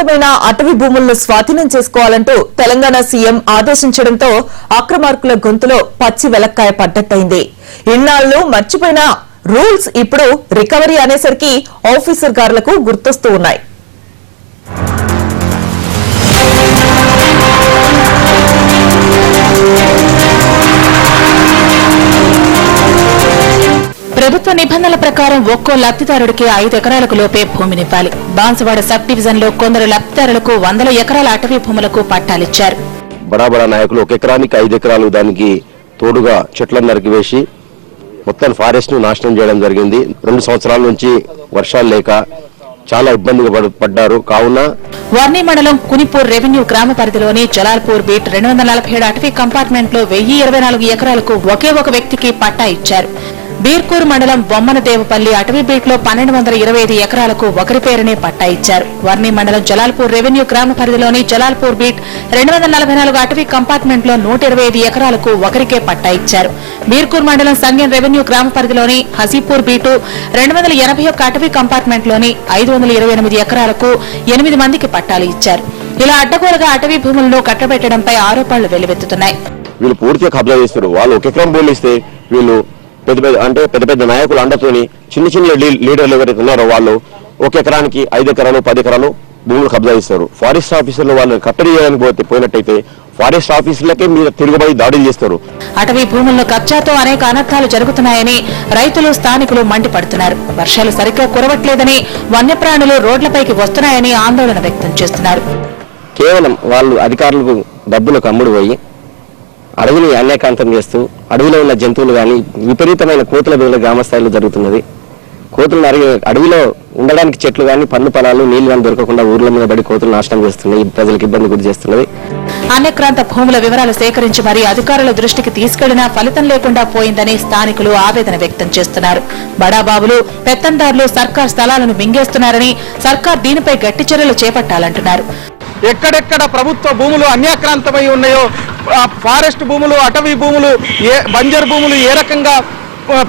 అన్యాక్రాంతమైన అటవీ భూములను స్వాధీనం చేసుకోవాలంటూ తెలంగాణ సీఎం ఆదేశించడంతో అక్రమార్కుల గొంతులో పచ్చి వెలక్కాయ పడ్డట్టయింది. ఇన్నాళ్లు మర్చిపోయిన రూల్స్ ఇప్పుడు రికవరీ అనేసరికి ఆఫీసర్ గారులకు గుర్తొస్తూ ఉన్నాయి. ప్రభుత్వ నిబంధనల ప్రకారం ఒక్కో లబ్దిదారుడికి 5 ఎకరాలకు లోపే భూమినివ్వాలి. బాన్సువాడ సబ్ డివిజన్ లో కొందరు లబ్దిదారులకు 100 ఎకరాల అటవీ భూములకు పట్టాలిచ్చారు. బడా నాయకులు 1 ఎకరానికి 5 ఎకరాలు దానికి తోడుగా చెట్లను నరికివేసి మొత్తం ఫారెస్ట్ ను నాశనం చేయడం జరిగింది. 2 సంవత్సరాల నుంచి వర్షాలు లేక చాలా ఇబ్బందిగా పడ్డారు. కావున వర్ణి మండలం కునిపూర్ రెవెన్యూ గ్రామ పరిధిలోని జలాల్పూర్ బీట్ 247 అటవీ కంపార్ట్మెంట్ లో 1024 ఎకరాలకు ఒకే ఒక వ్యక్తికి పట్టా ఇచ్చారు. బీర్కూర్ మండలం బొమ్మనదేవపల్లి అటవీ బీట్ లో 1225 ఎకరాలకు ఒకరి పేరునే పట్టా ఇచ్చారు. వర్ణి మండలం జలాల్పూర్ రెవెన్యూ గ్రామ పరిధిలోని జలాల్పూర్ బీట్ 244 అటవీ కంపార్ట్మెంట్ లో 125 ఎకరాలకు ఒకరికే పట్టా ఇచ్చారు. బీర్కూర్ మండలం సంగెన్ రెవెన్యూ గ్రామ పరిధిలోని హసీపూర్ బీటు 281 అటవీ కంపార్ట్మెంట్ లోని 528 ఎకరాలకు 8 మందికి పట్టాలు ఇచ్చారు. ఇలా అడ్డగోలుగా అటవీ భూములను కట్టబెట్టడంపై ఆరోపణలు వెల్లువెత్తుతున్నాయి. వీళ్ళు పూర్తిగా కబ్జా చేస్తారు. వాళ్ళు 1 ఎకరం భూమి ఇస్తే వీళ్ళు పెద్ద నాయకులు అండతోని చిన్న లీడర్లు ఎవరైతే ఉన్నారో వాళ్ళు 1 ఎకరానికి 5 ఎకరాలు 10 ఎకరాలు భూములు కబ్జా చేస్తారు. ఫారెస్ట్ ఆఫీసర్లు వాళ్ళని కట్టడి చేయడానికి పోయినట్టయితే ఫారెస్ట్ ఆఫీసులకే మీరు తిరుగుబడి దాడులు చేస్తారు. అటవీ భూములను కబ్జాతో అనేక అనర్థాలు జరుగుతున్నాయని రైతులు స్థానికులు మండిపడుతున్నారు. వర్షాలు సరిగ్గా కురవట్లేదని వన్యప్రాణులు రోడ్లపైకి వస్తున్నాయని ఆందోళన వ్యక్తం చేస్తున్నారు. కేవలం వాళ్ళు అధికారులకు డబ్బులకు అమ్ముడు పోయి అడవిని అన్యాక్రాంతం చేస్తూ అడవిలో ఉన్న జంతువులు కానీ విపరీతమైన కోతుల బిగుల గ్రామస్థాయిలో జరుగుతున్నది. కోతులు అడవిలో ఉండడానికి చెట్లు కానీ పన్ను పొలాలు నీళ్లు కానీ దొరకకుండా ఊర్ల మీద పడి కోతులు నాశనం చేస్తున్నాయి, ప్రజలకు ఇబ్బంది గురి చేస్తున్నది. అన్యక్రాంత భూముల వివరాలు సేకరించి మరీ అధికారుల దృష్టికి తీసుకెళ్లినా ఫలితం లేకుండా పోయిందని స్థానికులు ఆవేదన వ్యక్తం చేస్తున్నారు. బడాబాబులు పెత్తందారులు సర్కార్ స్థలాలను మింగేస్తున్నారని సర్కార్ దీనిపై గట్టి చర్యలు చేపట్టాలంటున్నారు. ఎక్కడెక్కడ ప్రభుత్వ భూములు అన్యాక్రాంతమై ఉన్నాయో ఫారెస్ట్ భూములు అటవీ భూములు బంజర్ భూములు ఏ రకంగా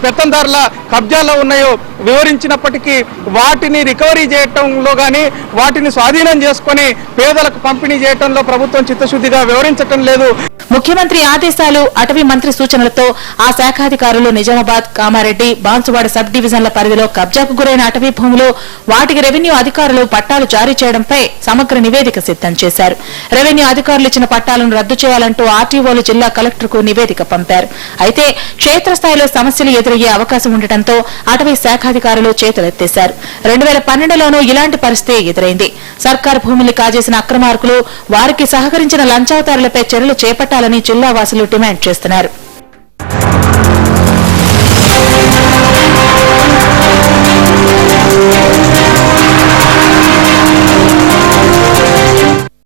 పెత్తందారుల కబ్జాలో ఉన్నాయో వివరించినప్పటికీ వాటిని రికవరీ చేయటంలో కానీ వాటిని స్వాధీనం చేసుకుని పేదలకు పంపిణీ చేయటంలో ప్రభుత్వం చిత్తశుద్ధిగా వివరించటం లేదు. ముఖ్యమంత్రి ఆదేశాలు అటవీ మంత్రి సూచనలతో ఆ శాఖాధికారులు నిజామాబాద్ కామారెడ్డి బాన్సువాడ సబ్ డివిజన్ల పరిధిలో కబ్జాకు గురైన అటవీ భూములు వాటికి రెవెన్యూ అధికారులు పట్టాలు జారీ చేయడంపై సమగ్ర నివేదిక సిద్దం చేశారు. రెవెన్యూ అధికారులు ఇచ్చిన పట్టాలను రద్దు చేయాలంటూ ఆర్టీఓలు జిల్లా కలెక్టర్కు నివేదిక పంపారు. అయితే క్షేత్రస్థాయిలో సమస్యలు ఎదురయ్యే అవకాశం ఉండటంతో అటవీ శాఖాధికారులు చేతులెత్తేశారు. 2012లోనూ ఇలాంటి పరిస్థితి ఎదురైంది. సర్కార్ భూముల్ని కాజేసిన అక్రమార్కులు వారికి సహకరించిన లంచావతారులపై చర్యలు చేపట్టాలని జిల్లా వాసులు డిమాండ్ చేస్తున్నారు.